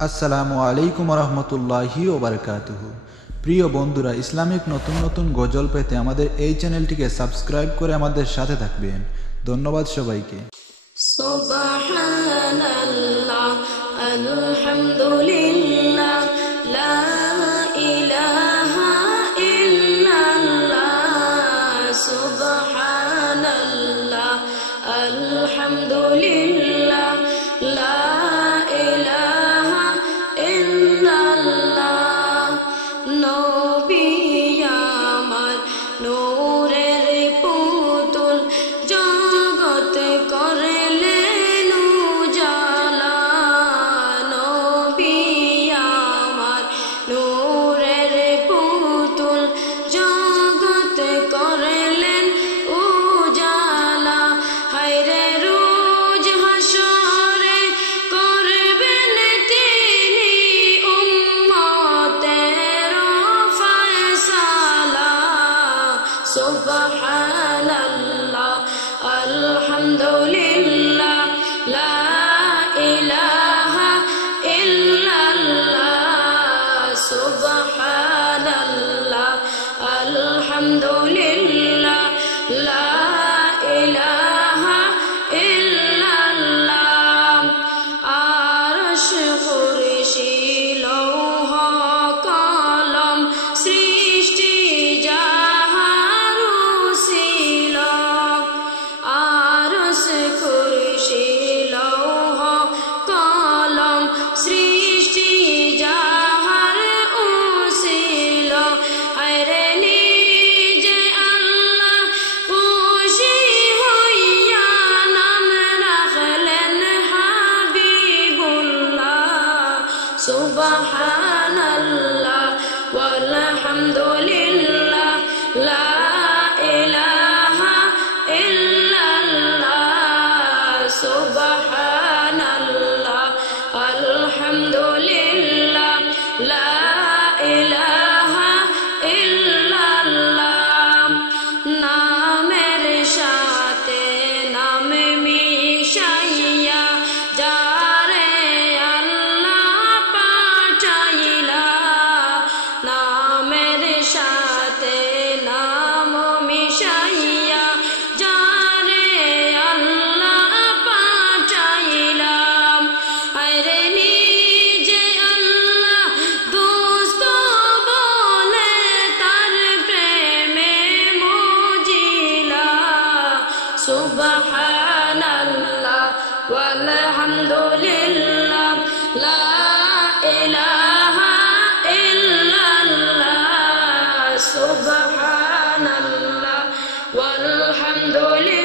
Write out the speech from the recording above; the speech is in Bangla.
আসসালামু আলাইকুম রহমতুল্লাহি ওয়া বারাকাতুহু। প্রিয় বন্ধুরা, ইসলামিক নতুন নতুন গজল পেতে আমাদের এই চ্যানেলটিকে সাবস্ক্রাইব করে আমাদের সাথে থাকবেন। ধন্যবাদ সবাইকে। সুবহানাল্লাহ, আলহামদুলিল্লাহ, লা ইলাহা ইল্লাল্লাহ। সুবহানাল্লাহ, আলহামদুলিল্লাহ, লা ইলাহা ইল্লাল্লাহ। নবী আমার নূরের পুতুল, জগত করলেন উজালা। নবী আমার নূরের পুতুল, জগত করলেন উজালা। হায়রে রোজ হাসরে করবেন তিনি উম্মতের ফয়সালা। সুবহানাল্লাহ, আলহামদুলিল্লাহ, লা ইলাহা ইল্লাল্লাহ। সুবহানাল্লাহ, আলহামদুলিল্লাহ, লা ইলাহা ইল্লাল্লাহ। আরশ কুরসি লৌহ কলম সৃষ্টি যাহার ছিল। আরশ কুরসি লৌহ কলম সৃষ্টি যাহার ছিল। হায়রে নিজে আল্লাহ খুশি হইয়া নাম রাখলেন হাবিবুল্লাহ। সুবহানাল্লাহ, ওয়ালহামদুলিল্লাহ, লা ইলাহা ইল্লাল্লাহ। সুবহানাল্লাহ, আলহামদুলিল্লাহ, লা ইলাহা ইল্লাল্লাহ। নামের সাথে নাম মিশাইয়া যারে আল্লাহ পাঠাইলা। নামের সাথে নাম মিশাইয়া যারে আল্লাহ পাঠাইলা। হায়রে নিজে আল্লাহ দোস্ত বলে তার প্রেমে মজিলা। সুবহানাল্লাহ, ওয়ালহামদুলিল্লাহ, লা ইলাহা ইল্লাল্লাহ। সুবহানাল্লাহ, ওয়ালহামদুলিল্লাহ।